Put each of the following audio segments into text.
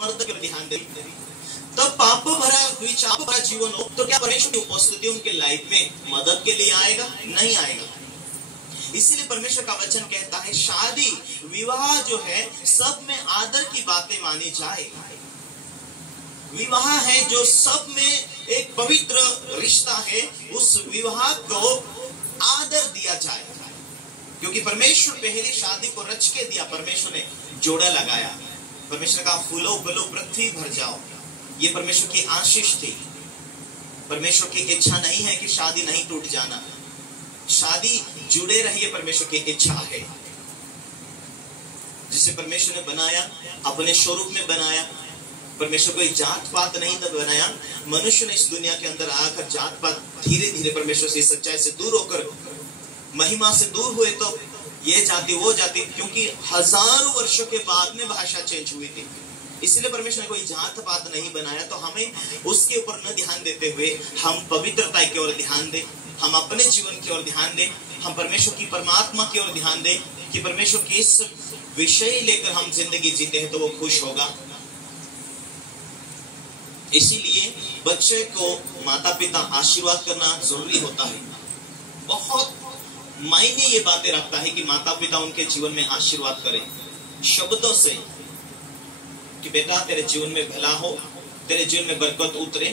मर्द पर ध्यान दे, तब पाप भरा जीवन हो तो क्या परमेश्वर की उपस्थिति उनके लाइफ में मदद के लिए आएगा? नहीं आएगा। इसीलिए परमेश्वर का वचन कहता है शादी विवाह जो है सब में आदर की बातें मानी जाए। विवाह है जो सब में एक पवित्र रिश्ता है, उस विवाह को आदर दिया जाए, क्योंकि परमेश्वर पहले शादी को रच के दिया। परमेश्वर ने जोड़ा लगाया। परमेश्वर का फूलो फलो पृथ्वी भर जाओ, ये परमेश्वर की आशीष थी। परमेश्वर की इच्छा नहीं है कि शादी नहीं टूट जाना, शादी जुड़े रहिए, परमेश्वर की इच्छा है। जिसे परमेश्वर ने बनाया अपने स्वरूप में बनाया। परमेश्वर कोई जात पात नहीं बनाया। मनुष्य ने इस दुनिया के अंदर आकर जात पात धीरे धीरे परमेश्वर से, सच्चाई से दूर होकर, महिमा से दूर हुए तो ये जाति वो जाति, क्योंकि हजारों वर्षों के बाद में भाषा चेंज हुई थी। इसलिए परमेश्वर ने कोई जात पात नहीं बनाया। तो हमें उसके ऊपर न ध्यान देते हुए हम पवित्रता की ओर ध्यान दें, हम अपने जीवन की ओर ध्यान दें, हम परमेश्वर की परमात्मा की ओर ध्यान दें कि परमेश्वर किस विषय लेकर हम जिंदगी जीते हैं तो वो खुश होगा। इसीलिए बच्चे को माता पिता आशीर्वाद करना जरूरी होता है। बहुत मायने ये बातें रखता है कि माता पिता उनके जीवन में आशीर्वाद करें शब्दों से कि बेटा तेरे जीवन में भला हो, तेरे जीवन में बरकत उतरे,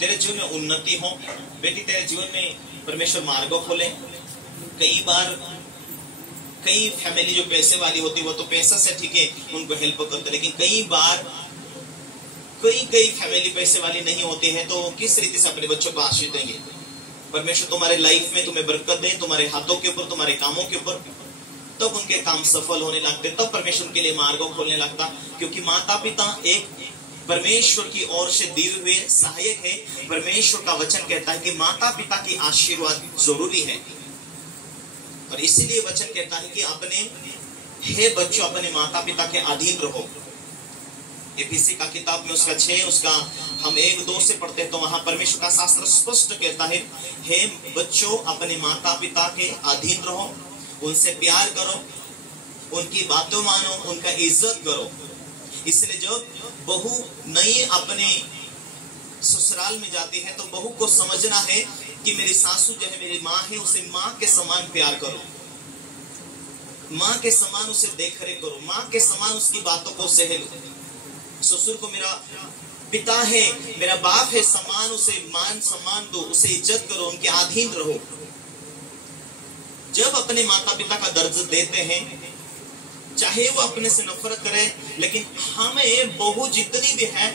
तेरे जीवन में उन्नति हो, बेटी तेरे जीवन में परमेश्वर मार्गों खोले। कई बार कई फैमिली जो पैसे वाली होती है वो तो पैसा से ठीक है उनको हेल्प करते, लेकिन कई बार कई फैमिली पैसे वाली नहीं होती है तो किस रीति से अपने बच्चों को आशीष देंगे? परमेश्वर तुम्हारे लाइफ में तुम्हें बरकत दे, तुम्हारे हाथों के ऊपर, तुम्हारे कामों के ऊपर, तब उनके काम सफल होने लगते, तब परमेश्वर के लिए मार्गों खोलने लगता। क्योंकि माता पिता एक परमेश्वर की ओर से दिए हुए सहायक है। परमेश्वर का वचन कहता है कि माता पिता की आशीर्वाद जरूरी है, और इसीलिए वचन कहता है कि अपने हे बच्चों अपने माता पिता के अधीन रहो। एफिसी का किताब में उसका 6 उसका हम 1-2 से पढ़ते हैं तो वहां परमेश्वर का शास्त्र स्पष्ट कहता है, हे बच्चों अपने माता पिता के अधीन रहो, उनसे प्यार करो, उनकी बातों मानो, उनका इज्जत करो। इसलिए जब बहू नई अपने ससुराल में जाती है तो बहू को समझना है कि मेरी सासू जो है मेरी माँ है, उसे माँ के समान प्यार करो, माँ के समान उसे देख रेख करो, माँ के समान उसकी बातों को सहेलो। ससुर को मेरा पिता है, मेरा बाप है, समान उसे मान सम्मान दो, उसे इज्जत करो, उनके अधीन रहो। जब अपने माता पिता का दर्जा देते हैं, चाहे वो अपने से नफरत करे, लेकिन हमें बहू जितनी भी है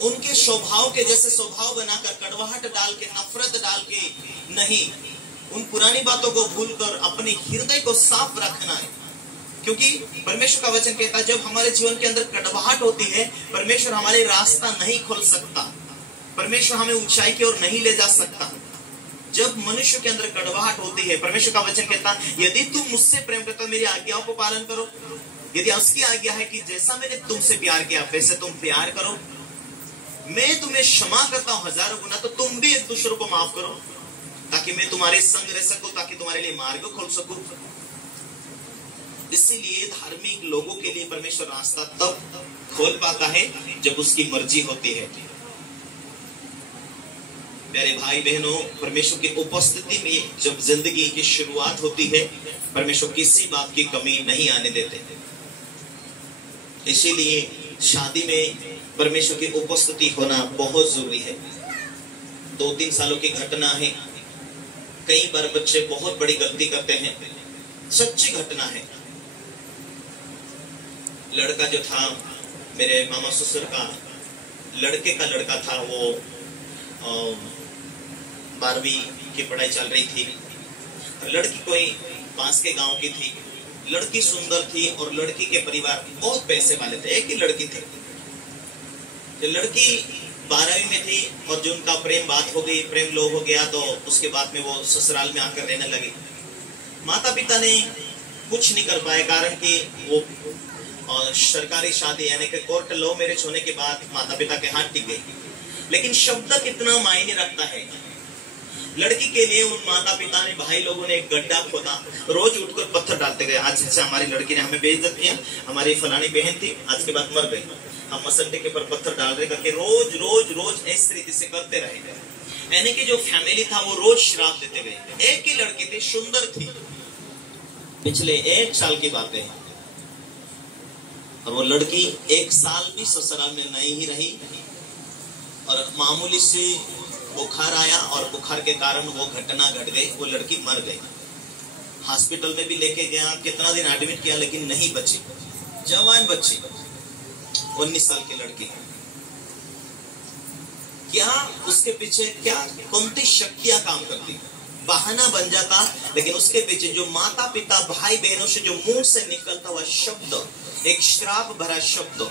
उनके स्वभाव के जैसे स्वभाव बनाकर, कड़वाहट डाल के, नफरत डाल के नहीं, उन पुरानी बातों को भूलकर अपने हृदय को साफ रखना है। क्योंकि परमेश्वर का वचन कहता है जब हमारे जीवन के अंदर कड़वाहट होती है, परमेश्वर हमारे रास्ता नहीं खोल सकता, परमेश्वर हमें ऊंचाई की ओर नहीं ले जा सकता। जब मनुष्य के अंदर कड़वाहट होती है, परमेश्वर का वचन कहता है यदि तुम मुझसे प्रेम करते हो मेरी आज्ञाओं को पालन करो। यदि उसकी आज्ञा है कि जैसा मैंने तुमसे प्यार किया वैसे तुम प्यार करो, मैं तुम्हें क्षमा करता हूं 1000 गुना, तो तुम भी एक दूसरे को माफ करो, ताकि मैं तुम्हारे संग रह सकूं, ताकि तुम्हारे लिए मार्ग खोल सकूं। इसीलिए धार्मिक लोगों के लिए परमेश्वर रास्ता तब खोल पाता है जब उसकी मर्जी होती है। प्यारे भाई बहनों, परमेश्वर की उपस्थिति में जब जिंदगी की शुरुआत होती है, परमेश्वर किसी बात की कमी नहीं आने देते। इसीलिए शादी में परमेश्वर की उपस्थिति होना बहुत जरूरी है। 2-3 सालों की घटना है, कई बार बच्चे बहुत बड़ी गलती करते हैं, सच्ची घटना है। लड़का जो था मेरे मामा ससुर का, लड़के का लड़का था, वो 12वीं की पढ़ाई चल रही थी। लड़की कोई पास के गांव की थी, लड़की सुंदर थी और लड़की के परिवार बहुत पैसे वाले थे, एक ही लड़की थी। जो लड़की 12वीं में थी और जो उनका प्रेम बात हो गई, प्रेम लोग हो गया, तो उसके बाद में वो ससुराल में आकर रहने लगी। माता पिता ने कुछ नहीं कर पाए, कारण कि वो और सरकारी शादी यानी कि कोर्ट लव मैरिज होने के बाद माता पिता के हाथ टिक गई। लेकिन शब्द कितना मायने रखता है। लड़की के लिए उन माता पिता ने, भाई लोगों ने एक गड्ढा खोदा, रोज उठकर पत्थर डालते गए। आज से हमारी लड़की ने हमें बेइज्जत किया, हमारी फलानी बहन थी आज के बाद मर गई, हम मसल्टे के ऊपर पत्थर डाल रहे करके रोज रोज रोज इस तरीके से करते रहे। यानी कि जो फैमिली था वो रोज श्राप देते गए। एक ही लड़की थी, सुंदर थी, पिछले 1 साल की बात है, और वो लड़की 1 साल भी ससुराल में नहीं ही रही, और मामूली सी बुखार आया और बुखार के कारण वो घटना घट गई, वो लड़की मर गई। हॉस्पिटल में भी लेके गया, कितना दिन एडमिट किया, लेकिन नहीं बची। जवान बच्ची, 19 साल की लड़की। क्या उसके पीछे क्या कौन सी शक्तियां काम करती? बहाना बन जाता, लेकिन उसके पीछे जो माता पिता भाई बहनों से जो मुंह से निकलता हुआ शब्द, एक श्राप भरा शब्द,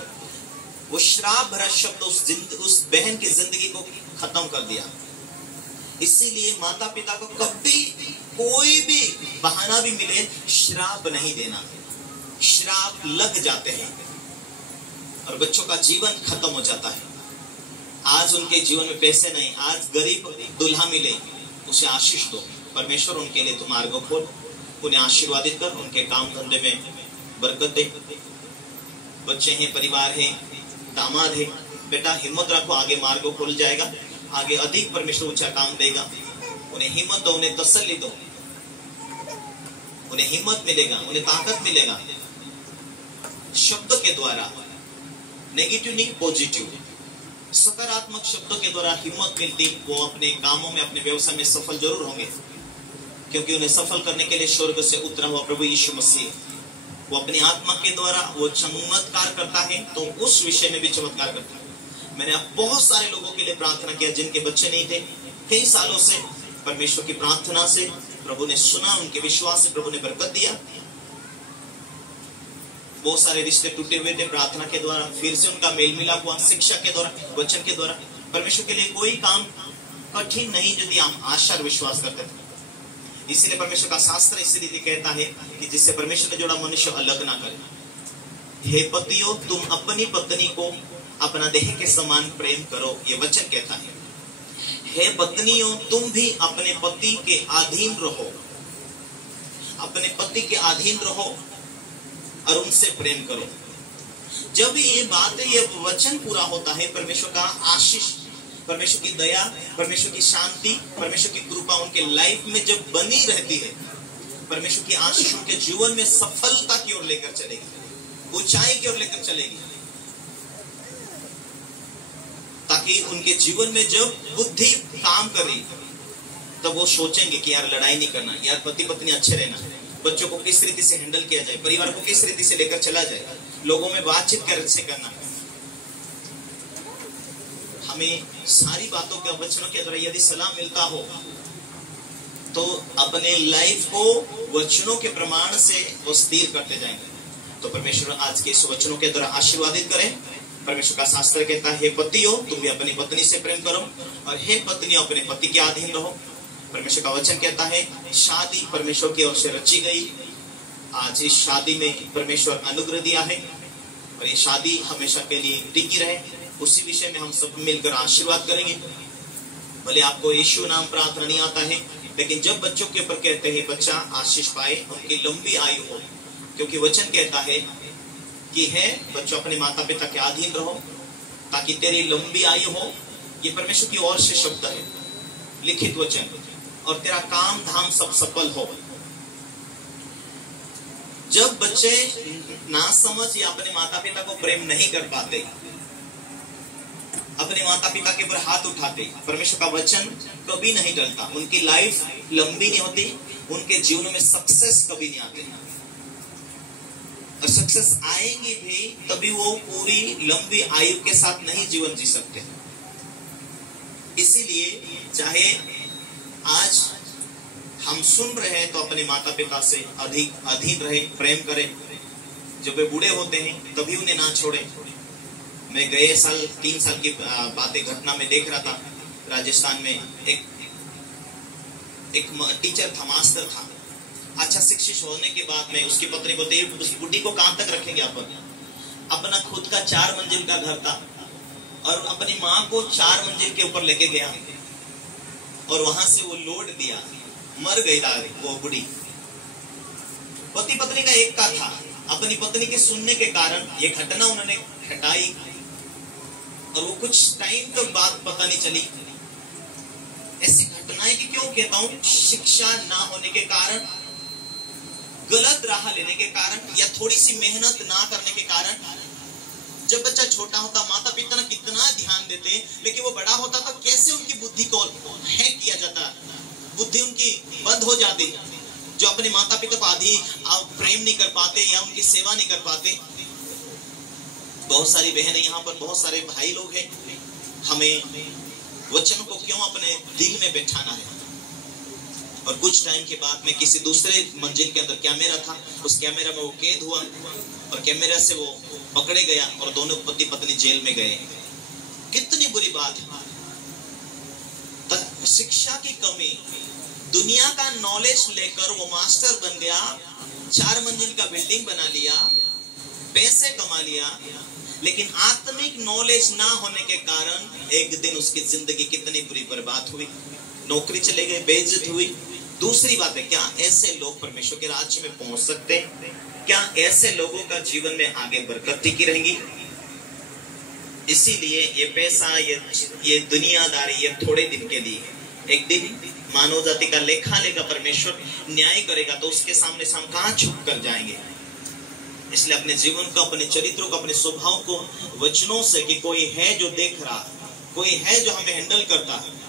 वो श्राप भरा शब्द उस बहन की जिंदगी को खत्म कर दिया। इसीलिए माता पिता को कभी कोई भी बहाना भी मिले, श्राप नहीं देना। श्राप लग जाते हैं और बच्चों का जीवन खत्म हो जाता है। आज उनके जीवन में पैसे नहीं, आज गरीब दुल्हा मिले, उसे आशीष दो। परमेश्वर उनके लिए तुम मार्ग खोल, उन्हें आशीर्वादित कर, उनके काम धंधे में बरकत दे। बच्चे हैं, परिवार है, दामाद है, बेटा हिम्मत रखो, आगे मार्ग खोल जाएगा, आगे अधिक परमेश्वर ऊंचा काम देगा। उन्हें हिम्मत दो, उन्हें तसल्ली दो, उन्हें हिम्मत मिलेगा, उन्हें ताकत मिलेगा। शब्द के द्वारा, नेगेटिव नहीं पॉजिटिव, सकारात्मक शब्दों के द्वारा हिम्मत मिलती, वो अपने कामों में, अपने व्यवसाय में सफल जरूर होंगे, क्योंकि उन्हें सफल करने के लिए स्वर्ग से उतरा हुआ प्रभु यीशु मसीह, वो अपनी आत्मा के द्वारा वो चमत्कार करता है, तो उस विषय में भी चमत्कार करता है। मैंने अब बहुत सारे लोगों के लिए प्रार्थना किया जिनके बच्चे नहीं थे, कई सालों से परमेश्वर की प्रार्थना से प्रभु ने सुना, उनके विश्वास से प्रभु ने बरकत दिया। बहुत सारे रिश्ते टूटे हुए थे, प्रार्थना के द्वारा फिर से उनका मेल मिलाप हुआ, शिक्षा के द्वारा, वचन के द्वारा। परमेश्वर के लिए कोई काम कठिन नहीं यदि हम आशा और विश्वास करते थे। इसीलिए परमेश्वर का शास्त्र इसीलिए कहता है कि जिससे परमेश्वर ने जोड़ा मनुष्य अलग ना करे। हे पतियों, तुम अपनी पत्नी को अपना देह के समान प्रेम करो, ये वचन कहता है। हे पत्नियों, तुम भी अपने पति के अधीन रहो, अपने पति के अधीन रहो और उनसे प्रेम करो। जब ये बात, ये वचन पूरा होता है, परमेश्वर का आशीष, परमेश्वर की दया, परमेश्वर की शांति, परमेश्वर की कृपा उनके लाइफ में जब बनी रहती है, परमेश्वर की आशीष उनके जीवन में सफलता की ओर लेकर चलेगी, ऊंचाई की ओर लेकर चलेगी, ताकि उनके जीवन में जब बुद्धि काम करे तब वो सोचेंगे कि यार लड़ाई नहीं करना, यार पति पत्नी अच्छे रहना, बच्चों को किस रीति से हैंडल किया जाए, परिवार को किस रीति से लेकर चला जाए, लोगों में बातचीत कैसे करना है। हमें सारी बातों के वचनों के द्वारा यदि सलाह मिलता हो तो अपने लाइफ को वचनों के प्रमाण से वो स्थिर करते जाएंगे। तो परमेश्वर आज के इस वचनों के द्वारा आशीर्वादित करें। परमेश्वर का शास्त्र कहता है, हे पतियों, तुम भी अपनी पत्नी से प्रेम करो, और हे पत्नियों, अपने पति के अधीन रहो। परमेश्वर का वचन कहता है, शादी परमेश्वर की ओर से रची गई। आज इस शादी में परमेश्वर अनुग्रह दिया है और ये शादी हमेशा के लिए टिकी रहे, उसी विषय में हम सब मिलकर आशीर्वाद करेंगे। भले आपको यीशु नाम प्रार्थना नहीं आता है, लेकिन जब बच्चों के ऊपर कहते हैं बच्चा आशीष पाए, उनकी लंबी आयु हो, क्योंकि वचन कहता है कि है बच्चों अपने माता पिता के अधीन रहो ताकि तेरी लंबी आयु हो। ये परमेश्वर की ओर से शब्द है, लिखित वचन, और तेरा काम धाम सब सफल हो। जब बच्चे ना समझ या अपने माता पिता को प्रेम नहीं कर पाते, अपने माता पिता के ऊपर हाथ उठाते, परमेश्वर का वचन कभी नहीं टलता, उनकी लाइफ लंबी नहीं होती, उनके जीवन में सक्सेस कभी नहीं आते, और सक्सेस आएंगी भी तभी वो पूरी लंबी आयु के साथ नहीं जीवन जी सकते। इसीलिए चाहे आज हम सुन रहे हैं तो अपने माता पिता से अधिक अधीन रहे, प्रेम करें। जब वे बूढ़े होते हैं तभी उन्हें ना छोड़े। मैं गए साल 3 साल की बातें घटना में देख रहा था, राजस्थान में एक टीचर था, मास्टर था, अच्छा शिक्षित होने के बाद में उसकी पत्नी बोलती है, उस बुढ़ी को कहां तक रखेंगे अपन। अपना खुद का 4 मंजिल का घर था और अपनी माँ को 4 मंजिल के ऊपर लेके गया और वहां से वो लोड दिया, मर गई वो बुढ़ी। पति पत्नी का एक था, अपनी पत्नी के सुनने के कारण ये घटना उन्होंने घटाई और वो कुछ टाइम तक बात पता नहीं चली। ऐसी घटनाएं कि क्यों कहता हूं, शिक्षा ना होने के कारण, गलत राह लेने के कारण, या थोड़ी सी मेहनत ना करने के कारण। जब बच्चा छोटा होता माता पिता ने कितना ध्यान देते, लेकिन वो बड़ा होता तो कैसे उनकी बुद्धि को हैक किया जाता, बुद्धि उनकी बंद हो जाती। जो अपने माता पिता को आदि प्रेम नहीं कर पाते या उनकी सेवा नहीं कर पाते। बहुत सारी बहनें यहाँ पर, बहुत सारे भाई लोग हैं। हमें वचन को क्यों अपने दिल में बैठाना है। और कुछ टाइम के बाद में किसी दूसरे मंजिल के अंदर कैमरा था, उस कैमरा में वो कैद हुआ और कैमरा से वो पकड़े गया और दोनों पति पत्नी जेल में गए। कितनी बुरी बात है। शिक्षा की कमी, दुनिया का नॉलेज लेकर वो मास्टर बन गया, 4 मंजिल का बिल्डिंग बना लिया, पैसे कमा लिया, लेकिन आत्मिक नॉलेज ना होने के कारण एक दिन उसकी जिंदगी कितनी बुरी बर्बाद हुई, नौकरी चले गए, बेइज्जत हुई। दूसरी बात है, क्या ऐसे लोग परमेश्वर के राज्य में पहुंच सकते हैं? क्या ऐसे लोगों का जीवन में आगे बरकत टिकी रहेंगी? इसीलिए ये पैसा, ये दुनियादारी, ये थोड़े दिन के लिए। एक दिन मानव जाति का लेखा लेगा परमेश्वर, न्याय करेगा, तो उसके सामने हम कहां छुप कर जाएंगे। इसलिए अपने जीवन को, अपने चरित्रों को, अपने स्वभाव को वचनों से, कि कोई है जो देख रहा, कोई है जो हमें हैंडल करता है।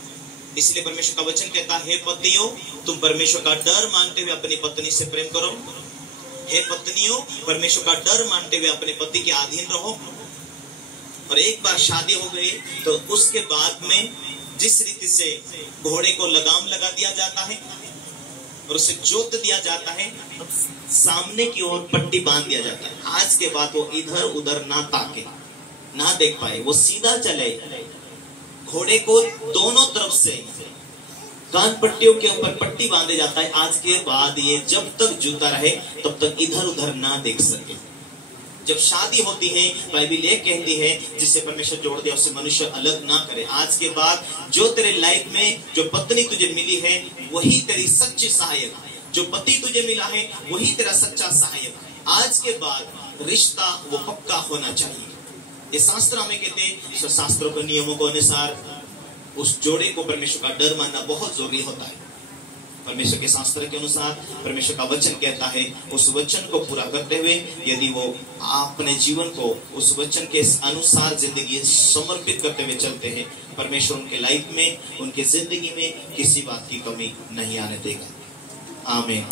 इसलिए परमेश्वर का वचन कहता है, हे पतियों, तुम परमेश्वर का डर मानते हुए अपनी पत्नी से प्रेम करो। हे पत्नियों, परमेश्वर का डर मानते हुए अपने पति के अधीन रहो। और एक बार शादी हो गई तो उसके बाद में जिस रीति से घोड़े को लगाम लगा दिया जाता है और उसे जोत दिया जाता है, सामने की ओर पट्टी बांध दिया जाता है। आज के बाद वो इधर उधर ना ताके, ना देख पाए, वो सीधा चले। घोड़े को दोनों तरफ से कान पट्टियों के ऊपर पट्टी बांधे जाता है। आज के बाद ये जब तक जूता रहे तब तक इधर उधर ना देख सके। जब शादी होती है, बाइबल ये कहती है, जिसे परमेश्वर जोड़ दिया उसे मनुष्य अलग ना करे। आज के बाद जो तेरे लाइफ में जो पत्नी तुझे मिली है वही तेरी सच्ची सहायक, जो पति तुझे मिला है वही तेरा सच्चा सहायक। आज के बाद रिश्ता वो पक्का होना चाहिए। ये शास्त्र हमें कहते हैं, शास्त्रों के नियमों को अनुसार उस जोड़े को परमेश्वर का डर मानना बहुत जरूरी होता है। परमेश्वर के शास्त्र के अनुसार परमेश्वर का वचन कहता है, उस वचन को पूरा करते हुए यदि वो अपने जीवन को उस वचन के अनुसार जिंदगी समर्पित करते हुए चलते हैं, परमेश्वर उनके लाइफ में, उनके जिंदगी में किसी बात की कमी नहीं आने देगा। आमीन।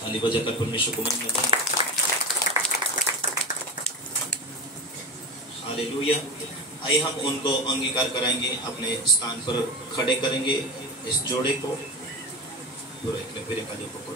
ताली बजाकर परमेश्वर को मन में हालेलुया। आइए हम उनको अंगीकार कराएंगे, अपने स्थान पर खड़े करेंगे इस जोड़े को। पूरा एक फिर एक पकड़ो।